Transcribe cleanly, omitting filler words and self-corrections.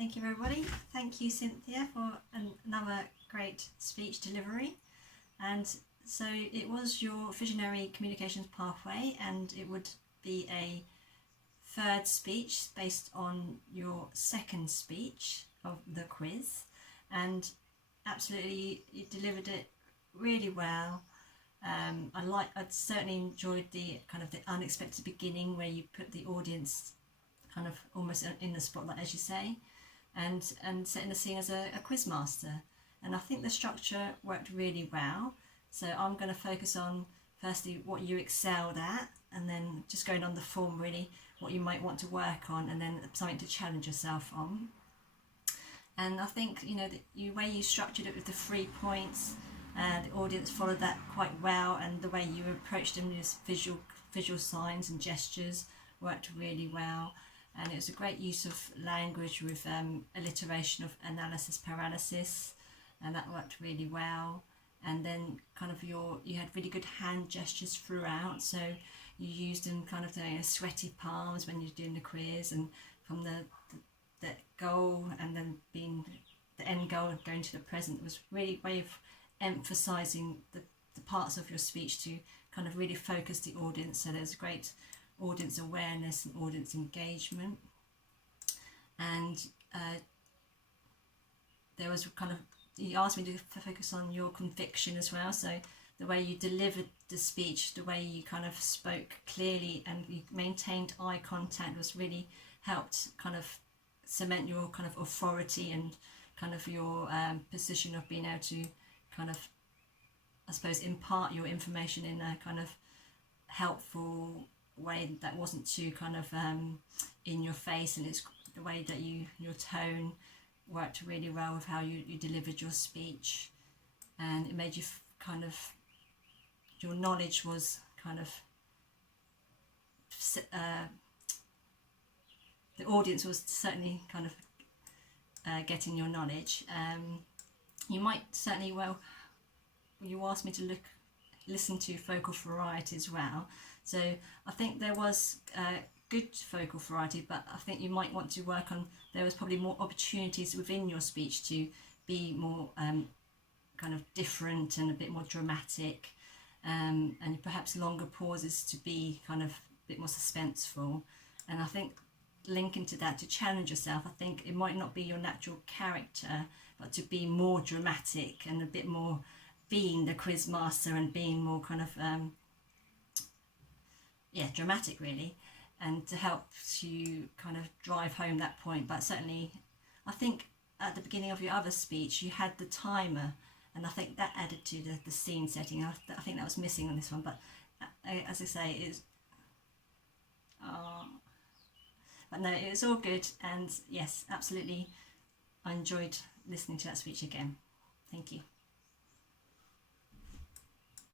Thank you, everybody. Thank you, Cynthia, for another great speech delivery. And so it was your visionary communications pathway, and it would be a third speech based on your second speech of the quiz. And absolutely, you delivered it really well. I certainly enjoyed the kind of the unexpected beginning where you put the audience kind of almost in the spotlight, as you say, and setting the scene as a quiz master. And I think the structure worked really well. So I'm going to focus on firstly what you excelled at, and then just going on the form really what you might want to work on, and then something to challenge yourself on. And I think the way you structured it with the 3 points, the audience followed that quite well, and the way you approached them with visual signs and gestures worked really well. And it was a great use of language with alliteration of analysis paralysis, and that worked really well. And then kind of you had really good hand gestures throughout, so you used them kind of sweaty palms when you're doing the quiz, and from the goal, and then being the end goal going to the present was really a way of emphasizing the parts of your speech to kind of really focus the audience. So there's great audience awareness and audience engagement. And there was kind of, you asked me to focus on your conviction as well. So the way you delivered the speech, the way you kind of spoke clearly and you maintained eye contact was really helped kind of cement your kind of authority and kind of your position of being able to kind of, I suppose, impart your information in a kind of helpful way that wasn't too kind of in your face, and it's the way that your tone worked really well with how you delivered your speech, and it made you kind of, your knowledge was kind of the audience was certainly kind of getting your knowledge. You might certainly, you asked me to listen to focal variety as well. So I think there was good focal variety, but I think you might want to work on, there was probably more opportunities within your speech to be more kind of different and a bit more dramatic, and perhaps longer pauses to be kind of a bit more suspenseful. And I think linking to that, to challenge yourself, I think it might not be your natural character, but to be more dramatic and a bit more being the quiz master and being more kind of dramatic really, and to help you kind of drive home that point. But certainly I think at the beginning of your other speech you had the timer, and I think that added to the scene setting. I think that was missing on this one, but as I say, it's but no, it was all good. And yes, absolutely, I enjoyed listening to that speech again. Thank you.